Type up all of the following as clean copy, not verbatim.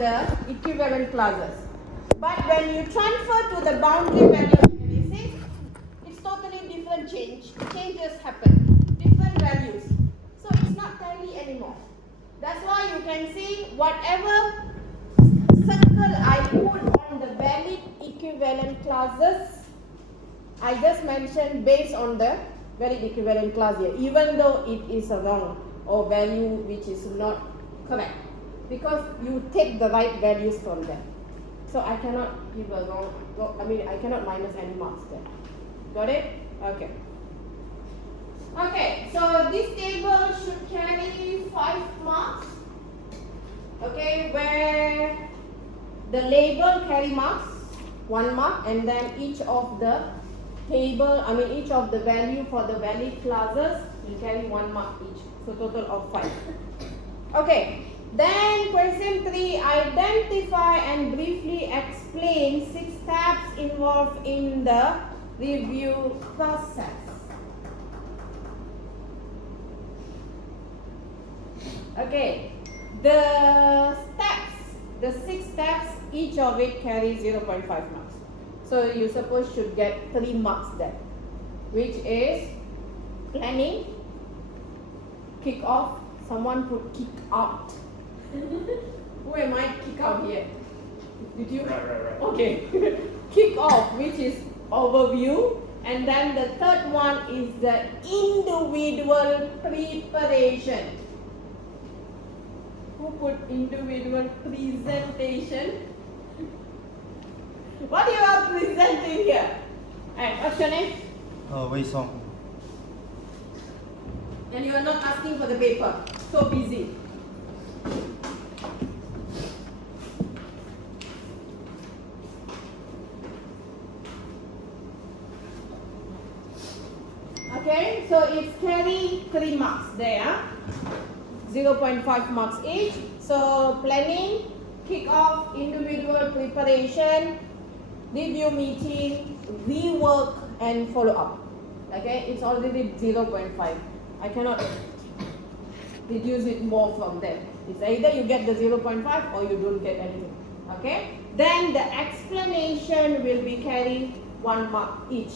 the equivalent clauses. But when you transfer to the boundary value analysis, it's totally different changes happen, different values. So it's not tally anymore. That's why you can see whatever circle I put on the valid equivalent clauses, I just mentioned based on the valid equivalent clause here, even though it is a wrong or value which is not correct, because you take the right values from them. So I cannot give a wrong, I cannot minus any marks there. Got it? Okay. Okay, so this table should carry 5 marks. Okay, where the label carry marks, 1 mark, and then each of the table, each of the value for the valid clauses will carry 1 mark each. So total of 5. Okay, then question 3, identify and briefly explain 6 steps involved in the review process. Okay, the 6 steps, each of it carries 0.5 marks. So you suppose should get 3 marks there, which is planning, kick off. Someone put kick out. Who am I kick out here? Did you? Right. Okay. Kick off, which is overview. And then the third one is the individual preparation. Who put individual presentation? What you are presenting here? Alright, what's your name? Wei Song. And you are not asking for the paper. So busy. Okay, so it's carry 3 marks there. 0.5 marks each. So planning, kick off, individual preparation, review meeting, rework, and follow up. Okay, it's already 0.5. I cannot reduce it more from there. It's either you get the 0.5 or you don't get anything. Okay, then the explanation will be carry 1 mark each.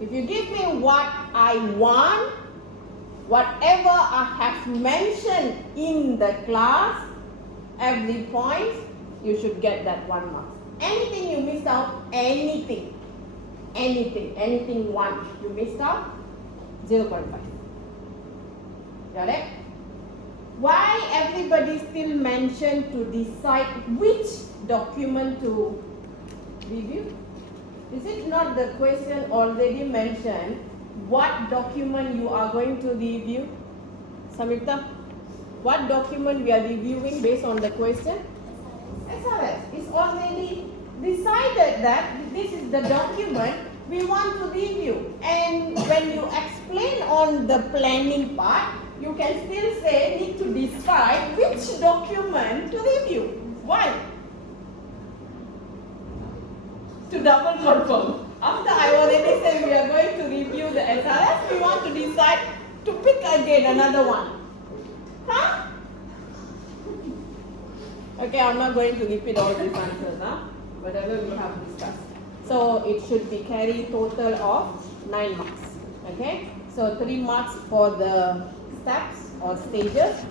If you give me what I want, whatever I have mentioned in the class, every point, you should get that 1 mark. Anything you missed out, anything one you missed out, 0.5. Got it? Why everybody still mentioned to decide which document to review? Is it not the question already mentioned what document you are going to review? Samyukta, what document we are reviewing based on the question? SRS. It's already decided that this is the document we want to review. And when you explain on the planning part, you can still say need to decide which document to review. Why? To double confirm. After I already said we are going to review the SRS, we want to decide to pick again another one. Huh? Okay, I'm not going to repeat all these answers, whatever we have discussed. So it should be carry total of 9 marks. Okay, so 3 marks for the steps or stages,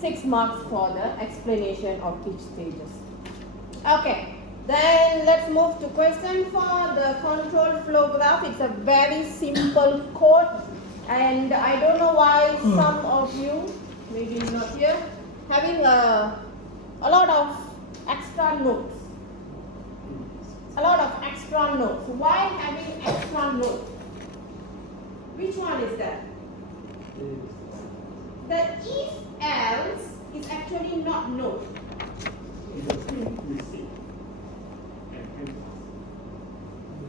6 marks for the explanation of each stages. Okay, then let's move to question 4, the control flow graph. It's a very simple code, and I don't know why some of you, maybe not here, having a lot of extra notes. Why having extra notes? Which one is that? The if else is actually not note.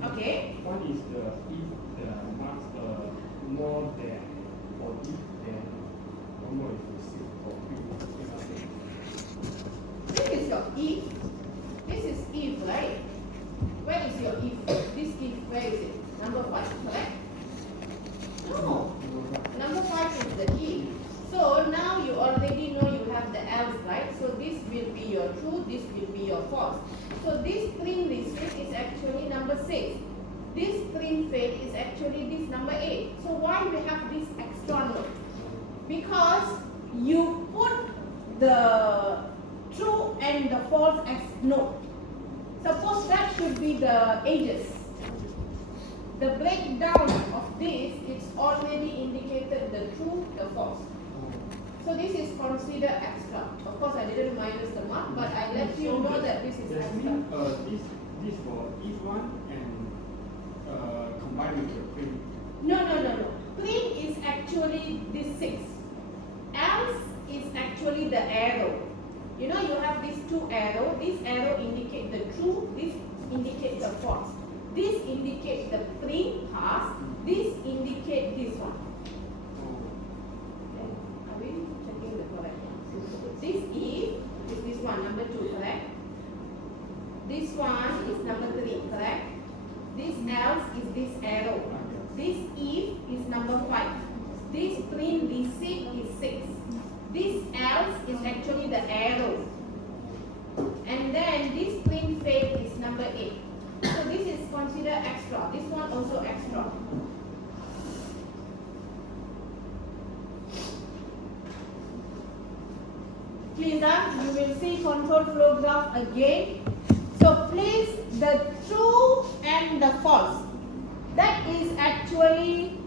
Okay. One is the if the marks more than, or if then, one more is receive or This is your if. This is if, right? Where is your if? This if, where is it? Number 5, correct? No. Number 5 is the if. So now you already know you have the else, right? So this will be your true, this will be your false. So this trim receipt is actually number 6. This trim fade is actually this number 8. So why we have this extra note? Because you put the true and the false as note. Suppose that should be the ages. The breakdown of this is already indicated the true, the false. So this is considered extra. Of course, I didn't minus the mark, but I let you know that this is That extra. means this for each one and combined with the print. No. Print is actually this 6. Else is actually the arrow. You know, you have these 2 arrows. This arrow indicates the true. This indicates the false. This indicates the print pass. This indicates this one. Okay. Are we checking the correct one? This is this one, number 2, correct? This one is number 3, correct? This else is this arrow. This if is number 5. This print receipt is 6. This else is actually the arrow. And then this print fade is number 8. So this is considered extra. This one also extra. Please, you will see control flow graph again. So place the true and the false. That is actually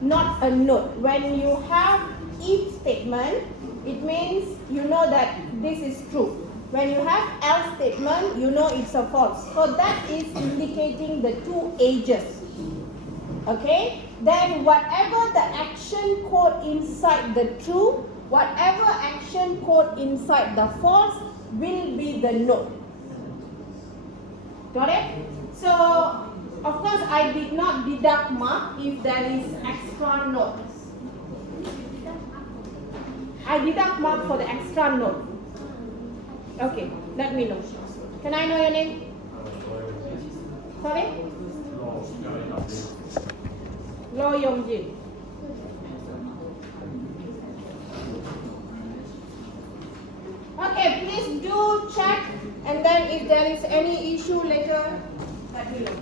not a note. When you have if statement, it means you know that this is true. When you have else statement, you know it's a false. So that is indicating the 2 ages. Okay? Then whatever the action code inside the true, whatever action code inside the false will be the note. Got it? So, of course, I did not deduct mark if there is extra note. I deduct mark for the extra note. Okay, let me know. Can I know your name? Sorry? Lo Yong Jin. Okay, please do check, and then if there is any issue later, let me know.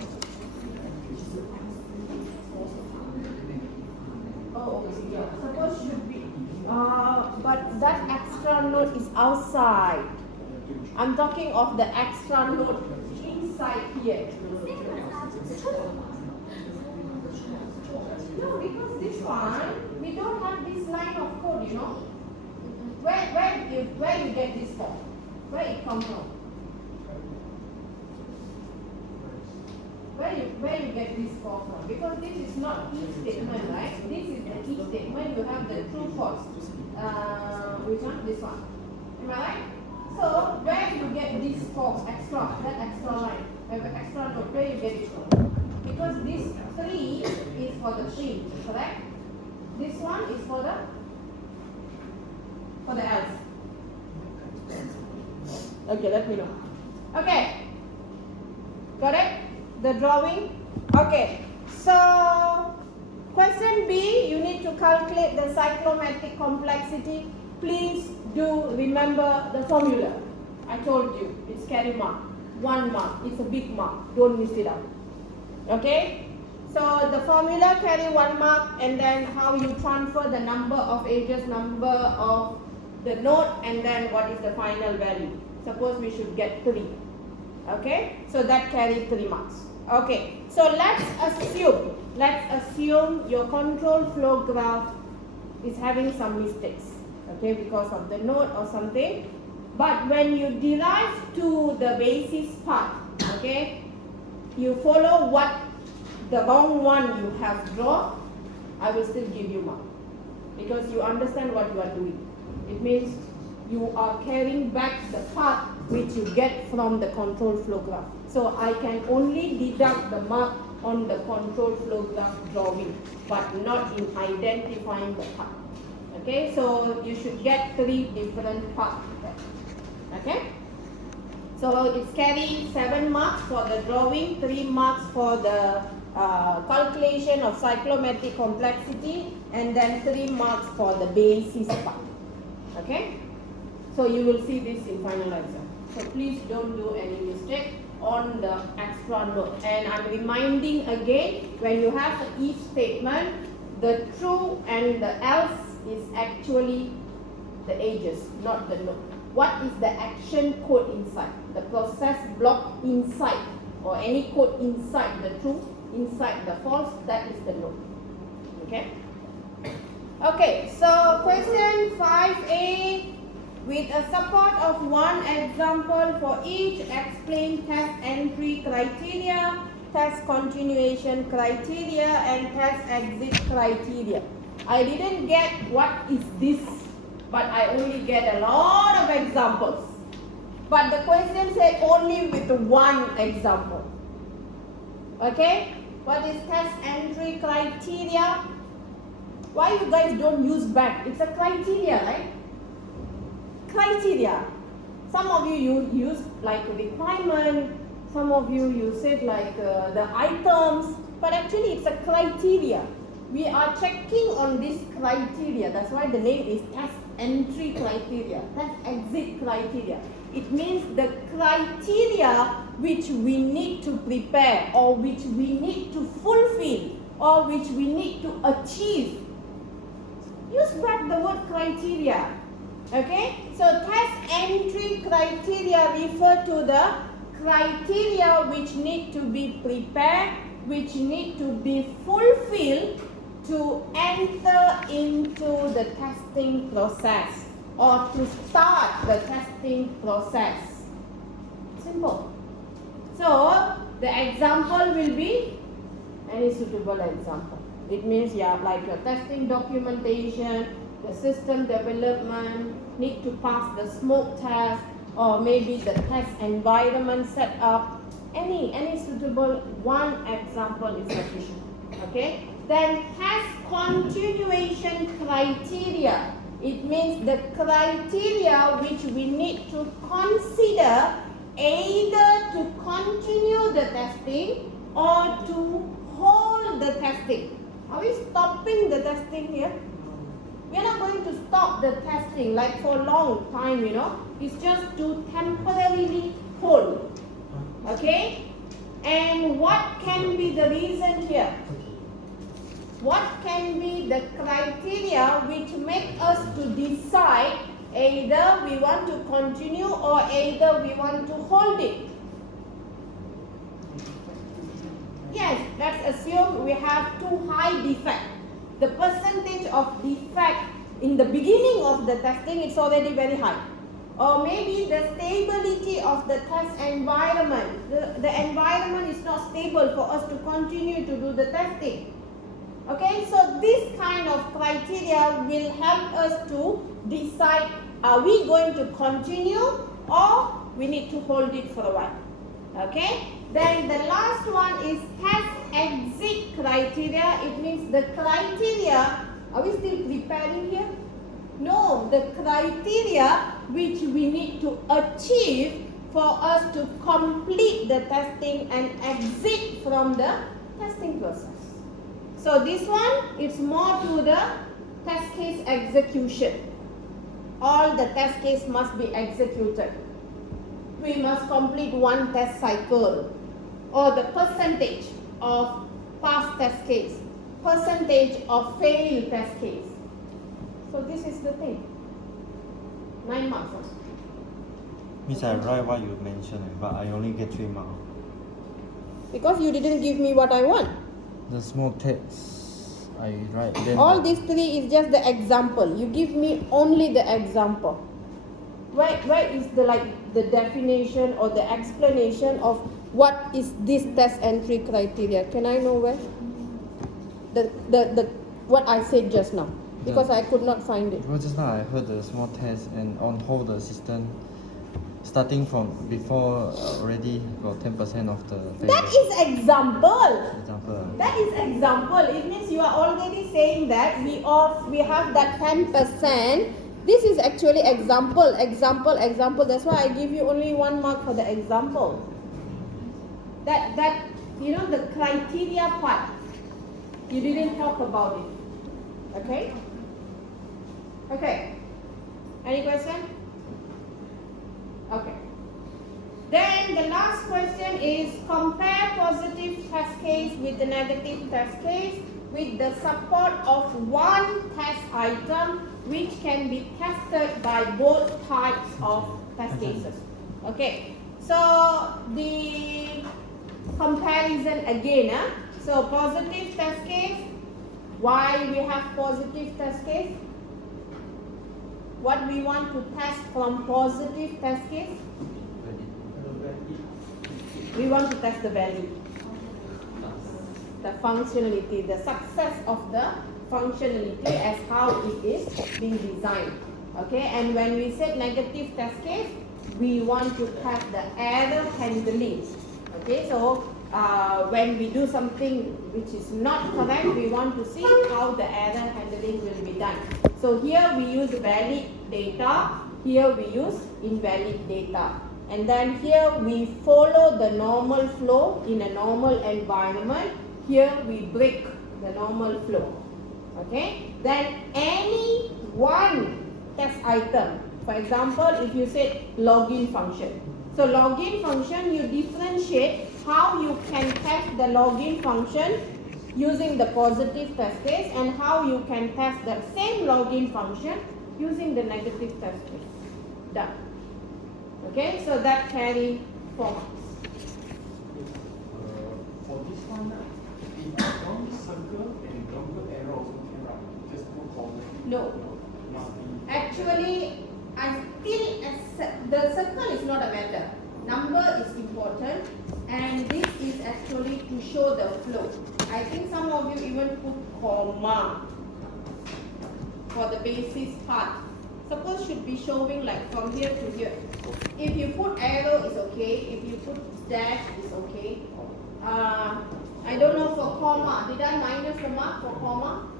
Oh, okay, yeah. Suppose should be. But that extra note is outside. I'm talking of the extra note inside here. No, because this one, we don't have this line of code, you know. Where you get this from? Where it come from? Where you get this from? Because this is not if statement, right? This is the if statement. You have the true false. Which one? This one. Am I right? So where you get this false extra? That extra line, extra note. Where you get it from? Because this 3 is for the print, correct? This one is for the else. Okay, let me know. Okay, got it? The drawing. Okay, so question B, you need to calculate the cyclomatic complexity. Please do remember the formula. I told you, it's carry mark. 1 mark, it's a big mark. Don't miss it out. Okay? So the formula carry 1 mark, and then how you transfer the number of ages, number of the note, and then what is the final value. Suppose we should get 3. Okay? So that carry 3 marks. Okay. So let's assume your control flow graph is having some mistakes. Okay, because of the note or something. But when you derive to the basis part, okay, you follow what the wrong one you have drawn, I will still give you mark. Because you understand what you are doing. It means you are carrying back the part which you get from the control flow graph. So I can only deduct the mark on the control flow graph drawing, but not in identifying the part. Okay, so you should get 3 different parts. Okay, so it's carry 7 marks for the drawing, 3 marks for the calculation of cyclomatic complexity, and then 3 marks for the basis part. Okay, so you will see this in final exam. So please don't do any mistake on the extra note. And I'm reminding again, when you have the if statement, the true and the else is actually the ages, not the note. What is the action code inside? The process block inside, or any code inside the true, inside the false, that is the note. Okay? Okay, so question 5a, with a support of one example for each, explain test entry criteria, test continuation criteria, and test exit criteria. I didn't get what is this, but I only get a lot of examples. But the question said only with one example. Okay? What is test entry criteria? Why you guys don't use back? It's a criteria, right? Criteria. Some of you use like a requirement. Some of you use it like the items. But actually it's a criteria. We are checking on this criteria. That's why the name is test entry criteria, test exit criteria. It means the criteria which we need to prepare, or which we need to fulfill, or which we need to achieve. Use back the word criteria. Okay? So test entry criteria refer to the criteria which need to be prepared, which need to be fulfilled to enter into the testing process, or to start the testing process. Simple. So the example will be any suitable example. It means like your testing documentation, the system development, need to pass the smoke test, or maybe the test environment setup. Any suitable one example is sufficient. Okay? Then test continuation criteria. It means the criteria which we need to consider either to continue the testing or to hold the testing. Are we stopping the testing here? We are not going to stop the testing like for a long time, It's just to temporarily hold. Okay? And what can be the reason here? What can be the criteria which make us to decide either we want to continue or either we want to hold it? Yes, let's assume we have too high defect. The percentage of defect in the beginning of the testing is already very high. Or maybe the stability of the test environment. The environment is not stable for us to continue to do the testing. Okay, so this kind of criteria will help us to decide, are we going to continue or we need to hold it for a while. Okay, then the last one is test exit criteria. It means the criteria, are we still preparing here? No, the criteria which we need to achieve for us to complete the testing and exit from the testing process. So this one, it's more to the test case execution. All the test case must be executed. We must complete one test cycle, or the percentage of pass test case, percentage of fail test case. So this is the thing. 9 marks. Miss, I write what you mentioned, but I only get 3 marks. Because you didn't give me what I want. The small text I write. Then All these three is just the example. You give me only the example. Where is the definition or the explanation of what is this test entry criteria? Can I know where? The what I said just now. Because I could not find it. Because just now I heard the small test and on hold the system starting from before already got 10% of the failure. That is example. Example. That is example. It means you are already saying that we have that 10%. This is actually example. That's why I give you only 1 mark for the example. That the criteria part, you didn't talk about it. Okay? Okay. Any question? Okay. Then the last question is compare positive test case with the negative test case with the support of one test item which can be tested by both types of test cases. Okay, so the comparison again. So positive test case, why we have positive test case? What we want to test from positive test case? We want to test the value, the functionality, the success of the functionality as how it is being designed. Okay, and when we said negative test case, we want to test the error handling. Okay, so when we do something which is not correct, we want to see how the error handling will be done. So here we use valid data, here we use invalid data. And then here we follow the normal flow in a normal environment. Here we break the normal flow. Okay. Then any one test item, for example, if you say login function. So login function, you differentiate how you can test the login function using the positive test case and how you can test the same login function using the negative test case. Done. Okay, so that carry 4 marks. For this one, if I don't circle and don't put arrow also can, right? Just put comma. No. Must be. Actually, I still accept the circle is not a matter. Number is important, and this is actually to show the flow. I think some of you even put comma for the basis part. Suppose should be showing like from here to here. If you put arrow is okay. If you put dash is okay. I don't know for comma. Did I minus the mark for comma?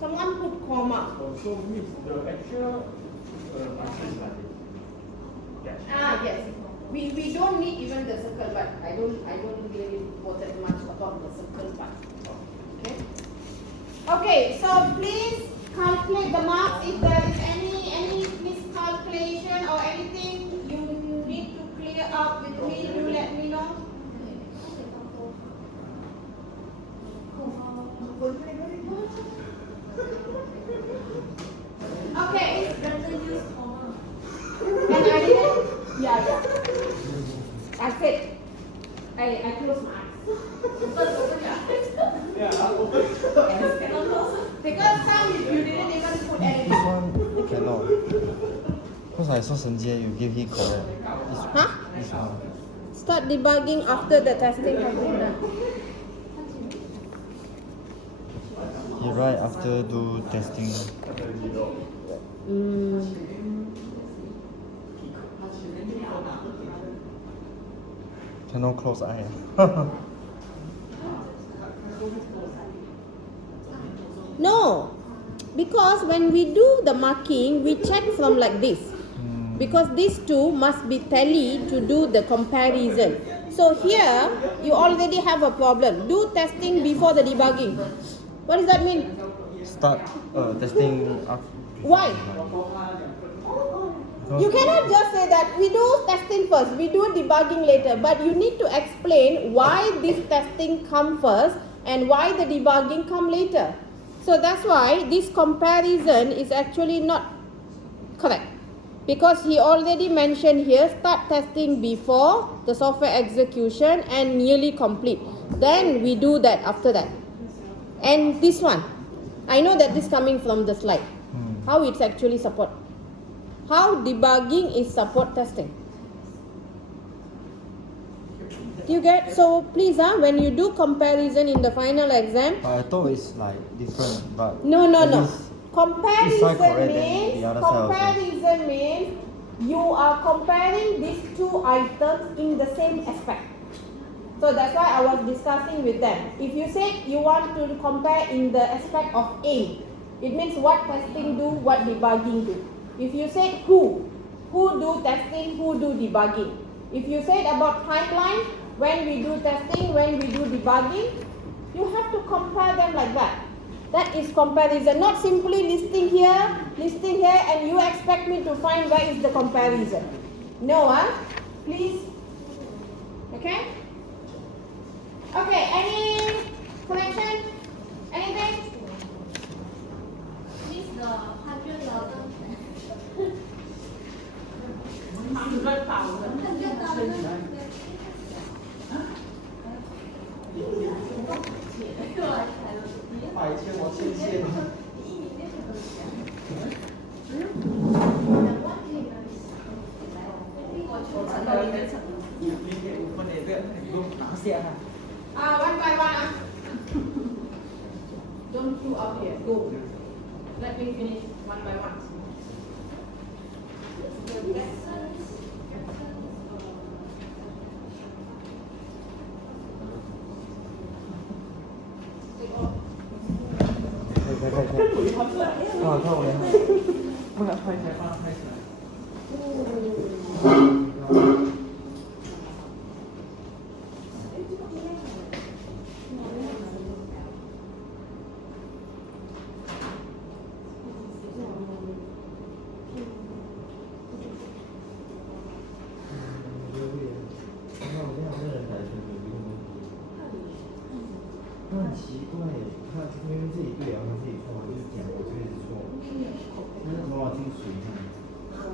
Someone put comma. So means the actual answer is like this. Yes. Yes. We don't need even the circle, but I don't really bother much about the circle part. Okay. Okay. So please calculate the marks. If there is any miscalculation or anything you need to clear up with me, you let me know. Okay. And I didn't. Yeah. I said. I close my eyes. Because some you didn't even put anything. This one cannot. Because I saw Sanjay, you give him correct. Huh? This one. Start debugging after the testing has been done. He write after do testing. Cannot close eye. No, because when we do the marking, we check from like this. Because these two must be tally to do the comparison. So here, you already have a problem. Do testing before the debugging. What does that mean? Start testing after. Why? You cannot just say that we do testing first, we do debugging later, but you need to explain why this testing come first and why the debugging come later. So that's why this comparison is actually not correct. Because he already mentioned here, start testing before the software execution and nearly complete. Then we do that after that. And this one, I know that this is coming from the slide. How it's actually support. How debugging is support testing. Do you get? So please, when you do comparison in the final exam. I thought it's like different, but. No. This Comparison side correct, then the other side also. means you are comparing these two items in the same aspect. So that's why I was discussing with them. If you say you want to compare in the aspect of A, it means what testing do, what debugging do. If you say who do testing, who do debugging. If you said about timeline, when we do testing, when we do debugging, you have to compare them like that. That is comparison, not simply listing here, and you expect me to find where is the comparison. No, please Okay? Okay, any connection? Anything? Miss the 100,000. 100,000. 100,000. 100千我欠谢了。明天5分的这用拿下啊。One by one. Don't queue up here. Go. Let me finish one by one. Take off. 看我的。不能拍起来，把它拍起来。他很奇怪，他明明自己对，然后他自己错，就是讲我这个是错，但是头脑进水看，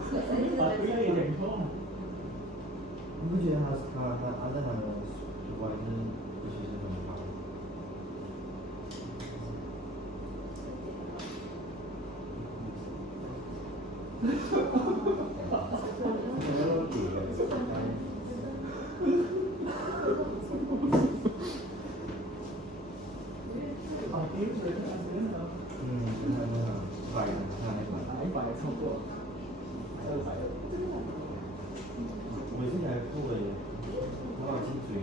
不要有点痛。你不觉得他按照他的主观是不是很好？我现在过了，头脑进水了。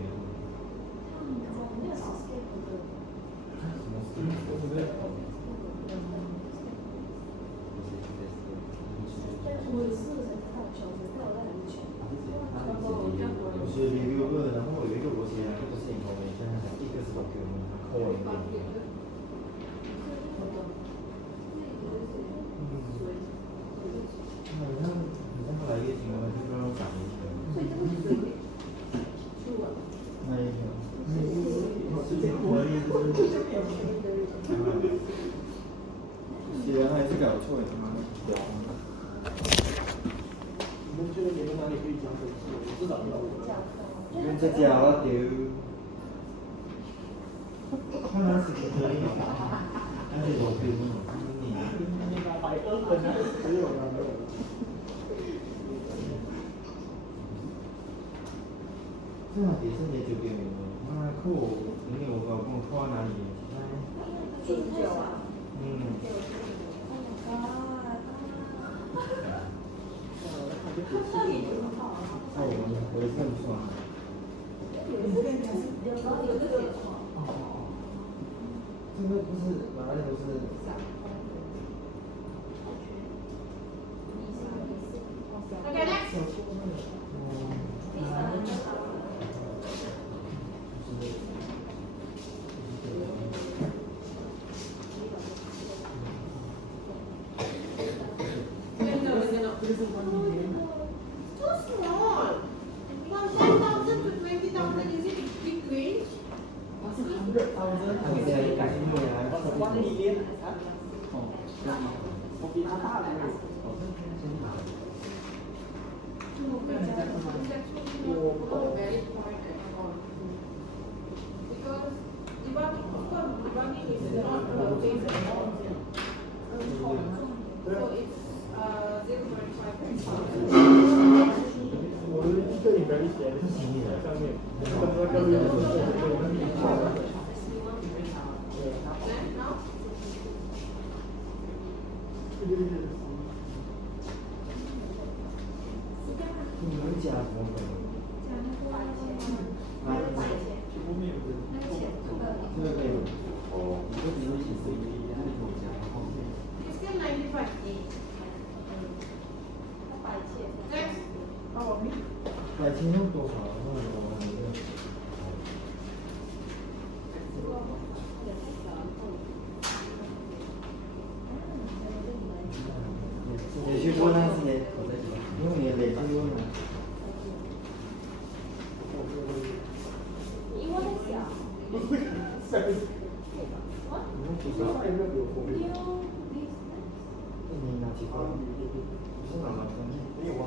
是6个，然后有一个螺旋，一个是information，一个是 document，它扣了一遍。好像后来月经了，就让我打一下。那一条，可以就是。写完还是搞错了，他妈的。你们觉得你们哪里可以讲手机？我至少要我。用这家伙丢。看他是可以，但是我丢了，你拿100个本来没有了，没有了。这样也是没9点了，妈扣没有搞跟我扣到哪里？助教啊。我也算不算？这个不是本来都是。Okay, next. Too small. From 10,000 to 20,000, is it big range? 100,000，我才改因为啊1 million 我比他大了。Oh, very point at all. Because debugging is not a base at all. So it's 0.5. 我一个礼拜写的是上面，那个 Now? 你们加什么粉？这个可以。哦，你这比如写随机，然后你给我加，然后。It's still 95 each. Next. Oh, me. 100,000用多少？我你去过那是你，因为你累积用的。你拿几分？不是拿满分？没有啊。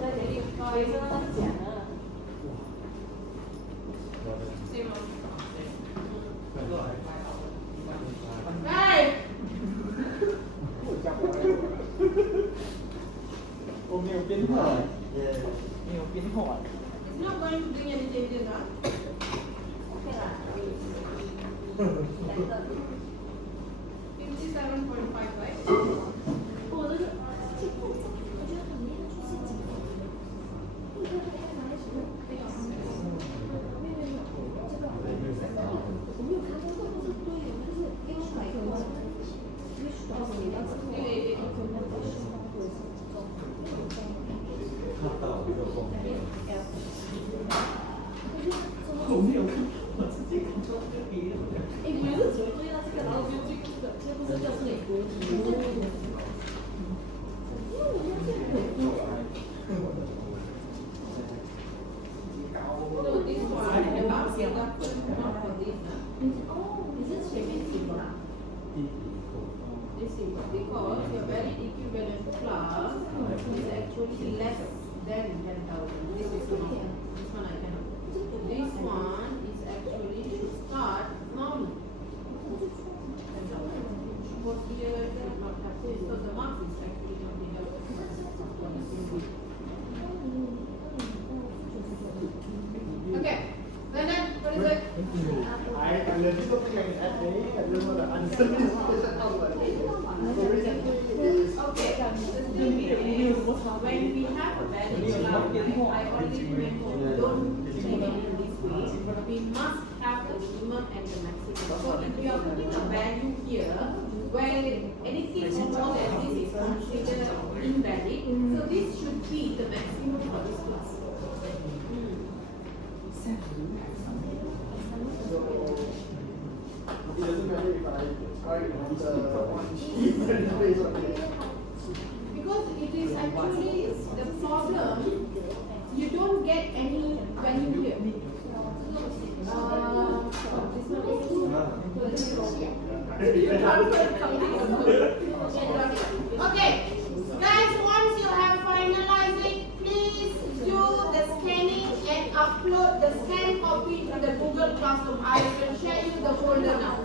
在这里高一生他讲了。 Same. Right. 我没有变化，没有变化。 It's not going to bring any changes, huh? OK 啦。 57.5, right? 我这个我觉得很厉害，就是几个，一个还拿来什么？没有，没有，这个我没有看过，这个不是对的，就是因为买过，因为多少年了？我没有看，我自己看错这个别人。哎，不是只会对到这个，然后就这个，这不是就是美国题？因为我觉得这个很多。 So this one, the box is not for this. 哦，你是前面几个啦？ This is because your valid equivalent class is actually less than 10,000. This is not. This one I cannot. This one is actually should start from 10,000. But here it does not have this, so the marks is actually not deducted. Okay, then what is it? I learned something at day. I don't know the answer. Okay, just do me a favor. When we have a valid class, I already mentioned don't take it in this way. We must have the minimum and the maximum. So if you are putting a value here, where anything more than this is considered invalid, so this should be the maximum for this class. It doesn't matter if I try based on it. Because it is actually the problem, you don't get any value here. Okay, guys, once you have finalized it, please do the scanning and upload the scanned copy to the Google Classroom. I will share you the folder now.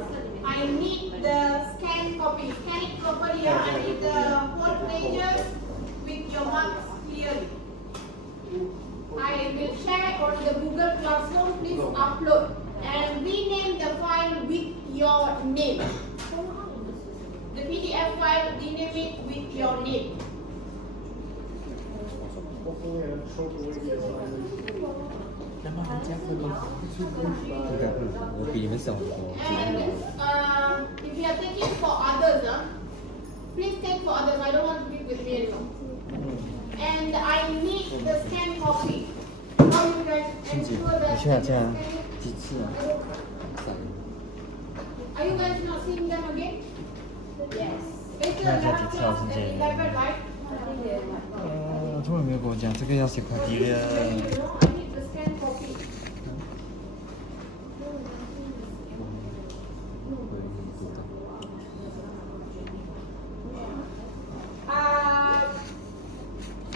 I need the scanned copy. Scan it properly. I need the whole pages with your marks clearly. I will share on the Google Classroom. Please upload and rename the file with your name. The PDF file, rename it with your name. Hopefully, I don't throw away the assignment. 应该会，我比你们小很多。 And if you are taking for others, please take for others. I don't want to be with me anymore. And I need the scanned copy. How you guys 亲子， ensure 你 that 去哪 the 家？ scanning- 几次啊？三。 Are you guys not seeing them again? Yes. Later, Yeah, you have that's class it. at 11, right? 突然没有跟我讲，这个要写快递 When 了。 you know, I need the scanned copy.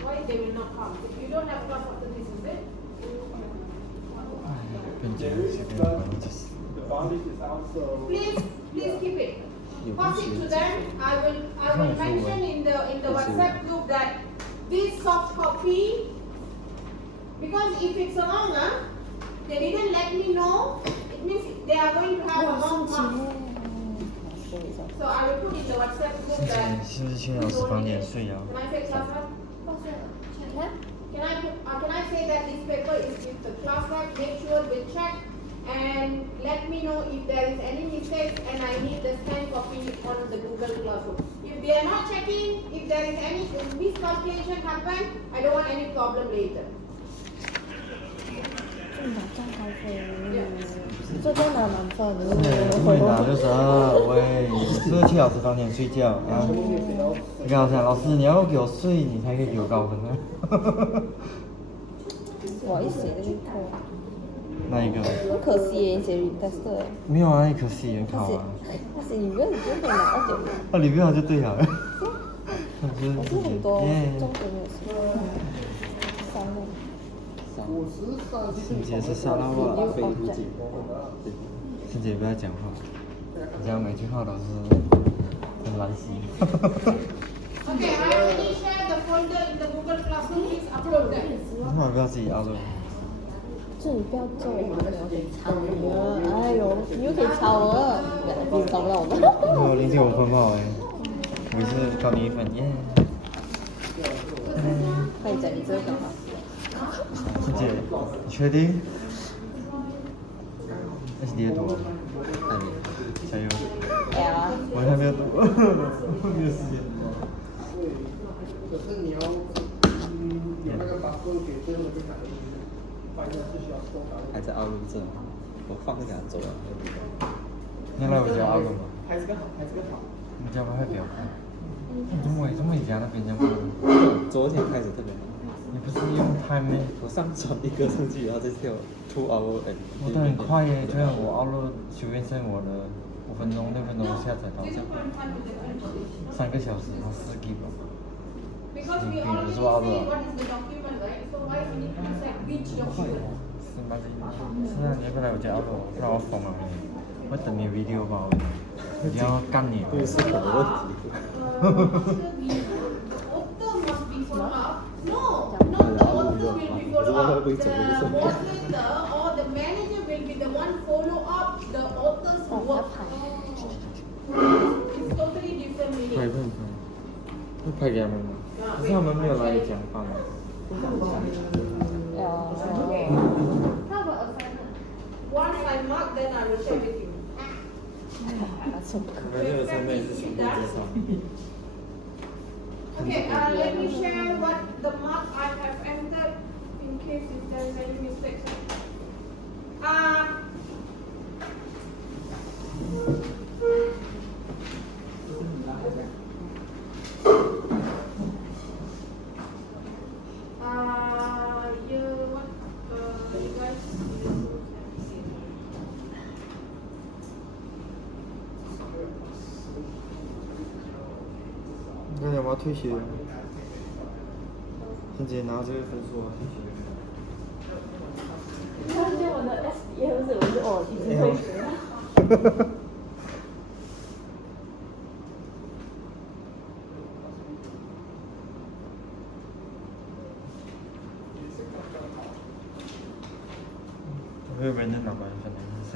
Why they will not come? If you don't have class after this, is it? 跟你讲， There is 这个 the bondage is also. Please keep it. Pass it to them. I will mention in the WhatsApp group that this soft copy, because if it's wrong, they didn't let me know. It means they are going to have a wrong mark. So I will put in the WhatsApp group 现在 that. 是不是去老师房间睡啊？ Can I say class rep? Can I say that this paper is with the class rep? Make sure they check and let me know if there is any mistakes and I need the scanned copy on the Google Classroom. If they are not checking, if there is any miscalculation happen, I don't want any problem later. 这真的蛮笨的。会拿62，喂，是不是去老师房间睡觉啊？你跟我讲，老师你要给我睡，你才可以给我高分啊。我一写就扣。那一个？很可惜耶，你写 retester 哎，没有啊，那可惜很他写好啊。他写你原本就可以拿2.5，啊，里面好就对了。我是很多耶中学没有写，3了，欣姐是沙拉哇，欣姐不要讲话，你讲每句话都是很垃圾。Okay, I already shared the folder in the Google Classroom. Please upload that. 为什么不要自己 upload？就你不要揍我，哎呦，你又可以吵我了，你吵不到我们。我0.5分吧，我也是高你1分，耶。快点讲，你这个更好。欣姐，你确定？那是你的图，加油！哎呀，我还没有读，没有时间。可是你要有那个把分给最后一个改的，发现是需要多打。还在奥路这，我放给他走了。你来我家 upload 吗？还是个好，还是个好。你家不会比较快？怎么你家那边这样慢？昨天开始特别慢。你不是用 time 吗？我上传一个上去，然后再跳2 hour and。我的很快耶，就像我 upload 修变成我的5分钟、6分钟下载到3个小时，然后4 GB。 Because we already say what is the document, right? So why we need to say which document? 是吗？是啊，你要不要来我家 upload？不然我疯了。我等你 video 吧，我一定要干你。不是我的问题。Author must be followed up. No, not the author will be followed up. The moderator or the manager will be the one follow up the author's work. It's totally different 拍 meaning. 会拍给他们吗？可是他们没有来讲话吗？ Okay. How about assignment? Once I mark, then I will share with you. 可能这个上面是全部介绍。 Okay, let me share what the mark I have entered in case if there is any mistakes. You guys. 你看我要退学了，欣姐拿这个分数我退学了。你看见我的 SDL 是我就哦，已经退学了。我有人的老板可能是。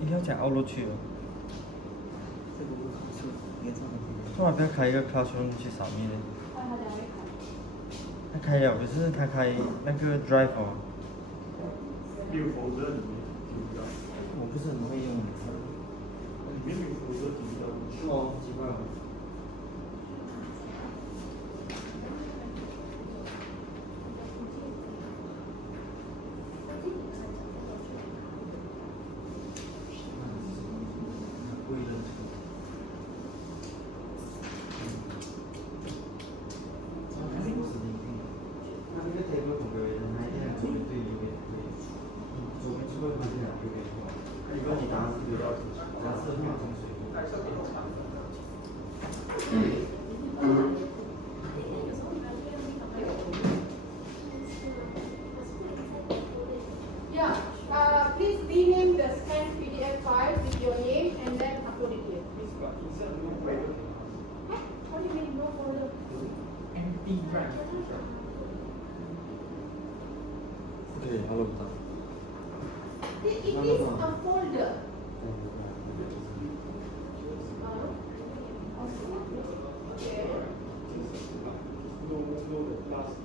一定要讲奥路去哦。为什么不要开一个 classroom 去扫面呢？他开了，可是他开那个 drive 哦。没有否则里面听不到，我不是很会用。里面没有否则听不到。是哦，奇怪哦。Yeah, please rename the scanned PDF file with your name and then upload it here. Huh? What do you mean no folder? Empty drive. 对，奥路不到。It is a folder. No, the last.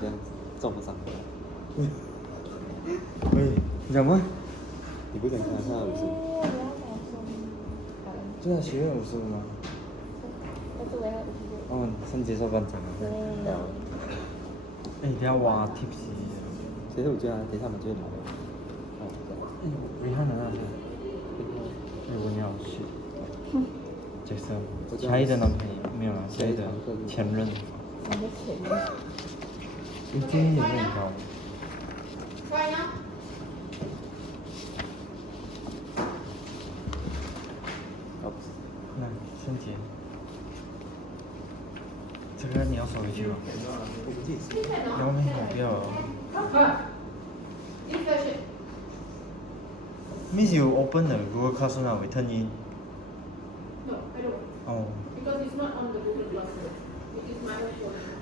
这样子撞不上。喂，你讲吗？你不想看他的是？我要保送，就在学院50吗？但是我要56。哦，升级做班长啊。对。哎，等下挖 tips。其实我觉得等一下我们就会来了。哦，厉害了那是。哎，我要去。角色。乔伊的男朋友没有啊？乔伊的前任。什么前任？你今天有没有高？ Try now. 哦，那升级。这个你要收回去吗？我不记得。 You can 要 not. 没好不要。 This version. Means you open the Google Classroom and we turn in. No, I don't. Oh. Because it's not on the Google Classroom. It is my own folder.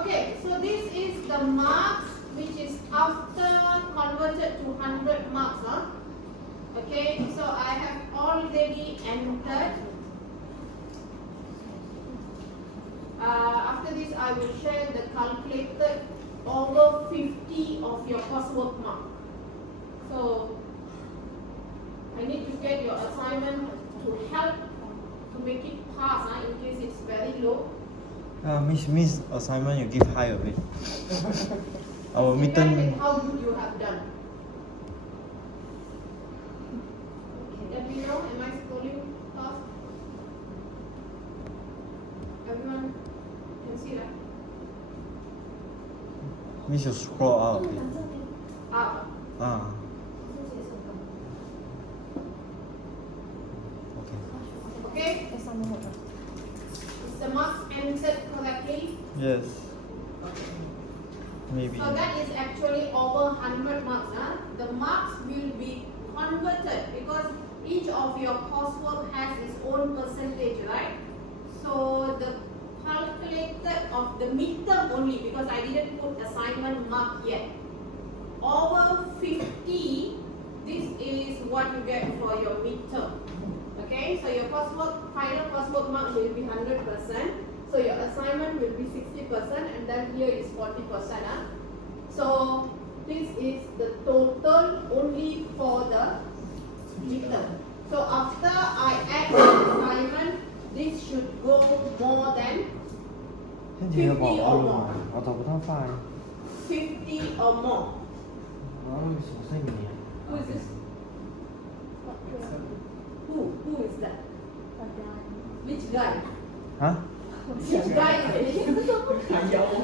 Okay, so this is the marks which is after converted to 100 marks. Okay, so I have already entered. After this, I will share the calculated over 50 of your coursework mark. So I need to get your assignment to help to make it pass in case it's very low. Miss assignment you give high a bit. Our Depends midterm. on how good you have done. Let me know, am I scrolling fast? Everyone can see that? Miss you scroll out a bit. Up. Ah. Okay. Okay? 在上面那个。 Is the marks entered correctly? Yes. Maybe. So that is actually over 100 marks. The marks will be converted because each of your coursework has its own percentage, right? So the calculated of the midterm only, because I didn't put assignment mark yet. Over 50, this is what you get for your midterm. Okay, so your coursework, final coursework mark will be 100%. So your assignment will be 60%, and then here is 40%. So this is the total only for the midterm. So after I add the assignment, this should go more than 现在有网络吗？我找不到 file。 50 or more. 啊，手机里面。 Who is this? Who is that? Which guy? 啊？ Which guy is it?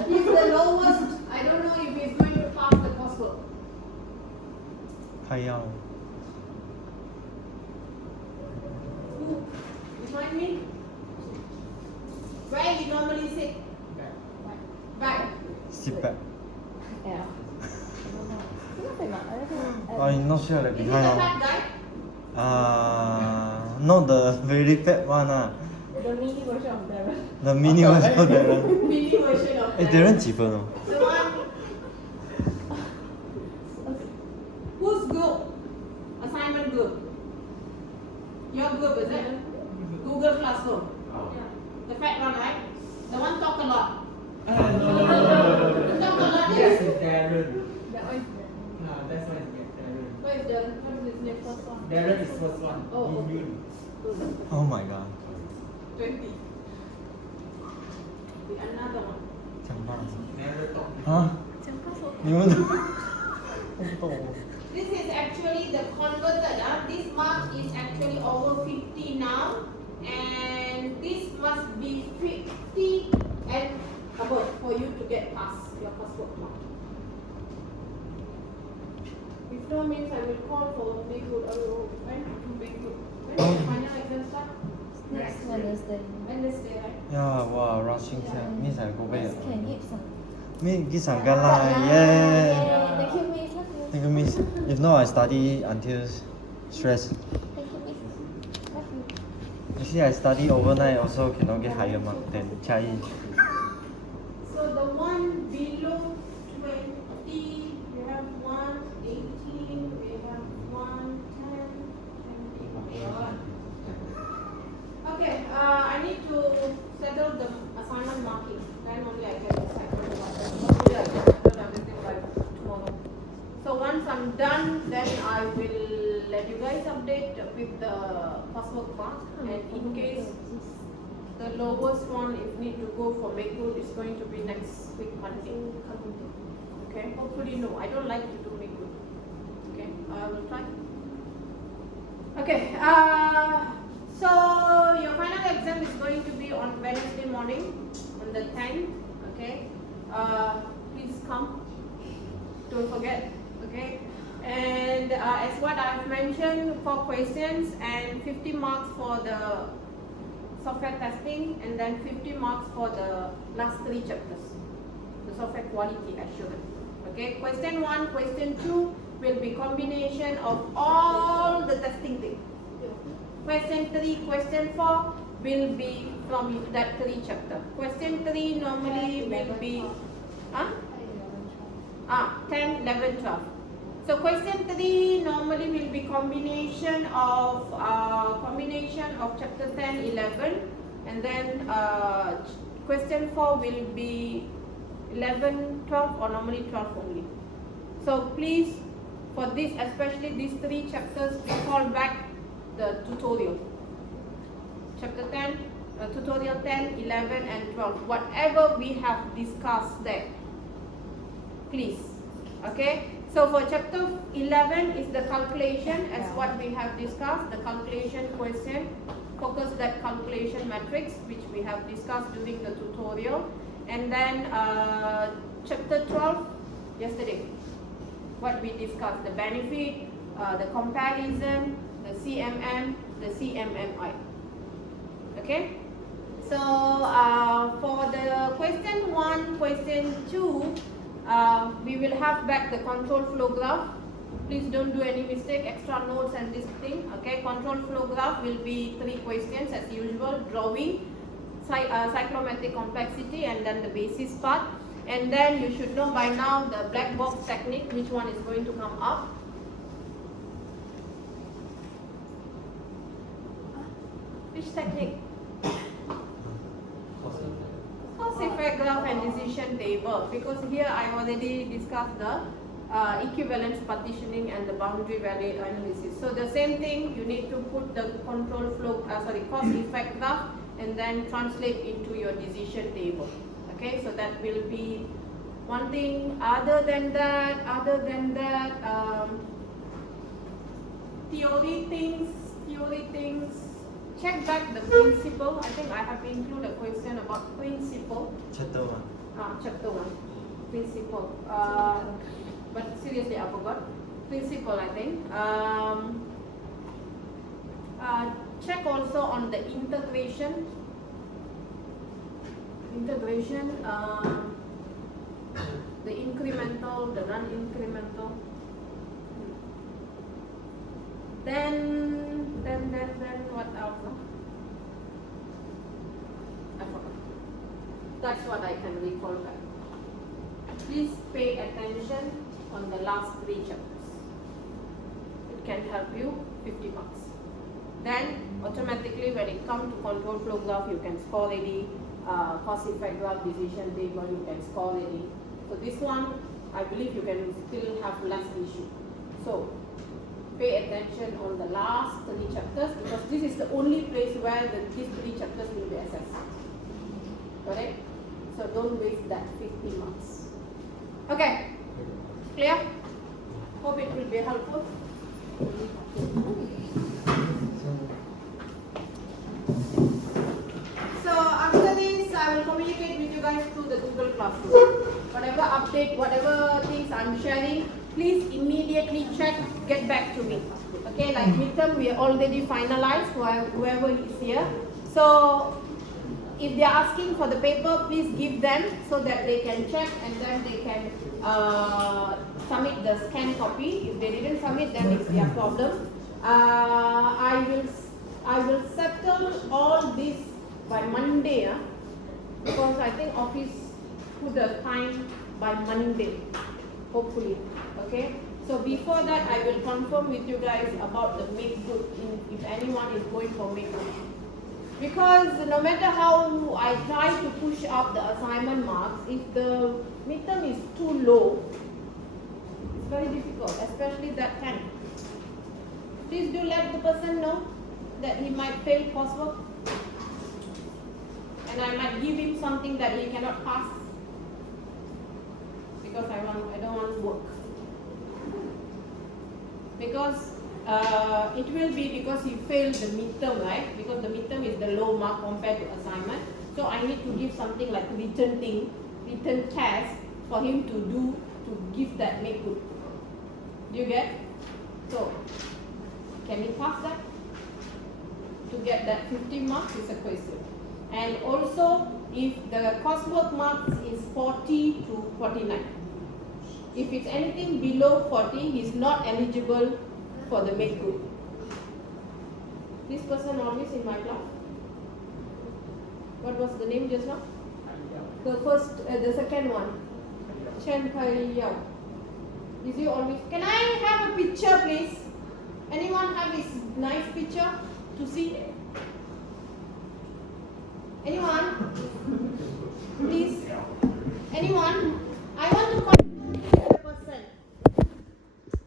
He's the lowest. I don't know if he's going to pass the coursework. 开药。 Who? Remind me? Where you normally sit? Back. Sit back. L。那对吗？Oh, you not sure like Is he behind the or? fat guy? Not the very fat one The mini version of Darren. The mini version of Darren. Mini version of Eh, that. Darren 几分哦？ The one. Whose group? Assignment group. Your group is it? Google Classroom. The fat one, right? The one talk a lot. No. The talk a lot Yes, is. it's Darren. That one is That's why it's Darren. Where is the what is his name? First one. Darren is first one. Oh, Yin okay. Yun. Oh my god. 20. The another one. 讲话。 Never talk. 啊？你们都我不懂。 This is actually the converted. This mark is actually over 50 now, and this must be 50 and above for you to get past your coursework mark. If no means I will call for Bigwood. When Bigwood? When is the final exam start? Next Wednesday. Wednesday, right? Yeah, wow, rushing sia. Miss I go back. Miss can give some. Miss give some guideline. Yeah. Thank you, Miss. Love you. Thank you, Miss. If not, I study until stress. Thank you, Miss. Love you. You see, I study overnight also cannot get higher mark than Chai. So the one below 20, we have 118, we have 110, 20. Okay, I need to settle the assignment marking. Then only I can decide. Hopefully I can settle everything by tomorrow. So I'm done, then I will let you guys update with the coursework part. And in case the lowest one, if need to go for make good, is going to be next week Monday. Okay, hopefully no, I don't like to do make good. Okay, I will try. Okay, so your final exam is going to be on Wednesday morning, on the 10th. Okay, please come. Don't forget. Okay, and as what I've mentioned, 4 questions and 50 marks for the software testing, and then 50 marks for the last 3 chapters, the software quality assurance. Okay, question 1, question 2 will be combination of all the testing things. Question 3, question 4 will be from that 3 chapter. Question 3 normally will be 10, 11, 12. So question 3 normally will be combination of chapter 10, 11, and then question 4 will be 11, 12, or normally 12 only. So please, for this, especially these 3 chapters, recall back the tutorial. Chapter 10, tutorial 10, 11, and 12. Whatever we have discussed there, please. Okay. So for chapter 11 is the calculation, as what we have discussed, the calculation question. Focus that calculation matrix which we have discussed during the tutorial. And then chapter 12, yesterday, what we discussed, the benefit, the comparison, the CMM, the CMMI. Okay. So for the question 1, question 2, we will have back the control flow graph. Please don't do any mistake, extra notes and this thing. Okay, control flow graph will be 3 questions as usual: drawing, cyclomatic complexity, and then the basis part. And then you should know by now the black box technique, which one is going to come up. Which technique? Cause effect graph and decision table, because here I already discussed the equivalence partitioning and the boundary value analysis. So the same thing, you need to put the control flow, cause effect graph, and then translate into your decision table. Okay, so that will be one thing. Other than that, theory things. Check back the principle. I think I have included a question about principle. Chapter 1. Chapter 1. Principle. But seriously, I forgot. Principle, I think. Check also on the integration. The incremental, the non-incremental. Then what else? I forgot. That's what I can recall back. Please pay attention on the last 3 chapters. It can help you 50 marks. Then automatically when it comes to control flow graph, you can score already. Cause effect graph, decision table, you can score already. So this one, I believe you can still have less issue. So pay attention on the last 3 chapters, because this is the only place where these 3 chapters will be assessed. Correct? So don't waste that 50 marks. Okay, clear? Hope it will be helpful. So after this, I will communicate with you guys through the Google Classroom. Whatever update, whatever things I'm sharing, please immediately check, get back to me. Okay, like midterm, we are already finalized, whoever is here. So if they are asking for the paper, please give them so that they can check, and then they can submit the scanned copy. If they didn't submit, then it's their problem. I will settle all this by Monday, because I think office put the time by Monday, hopefully. Okay, so before that, I will confirm with you guys about the make good, if anyone is going for make good. Because no matter how I try to push up the assignment marks, if the midterm is too low, it's very difficult, especially that 10. Please do let the person know that he might fail coursework. And I might give him something that he cannot pass. Because I don't want work. Because it will be because he failed the midterm, right? Because the midterm is the low mark compared to assignment. So I need to give something like written thing, written test for him to do, to give that make good. Do you get? So, can he pass that? To get that 50 marks is a question. And also, if the coursework marks is 40 to 49. If it's anything below 40, he's not eligible for the make good. This person always in my class. What was the name just now? The second one. Chen Pai Yao. Is he always? Can I have a picture, please? Anyone have this nice picture to see? Anyone? Please? Anyone?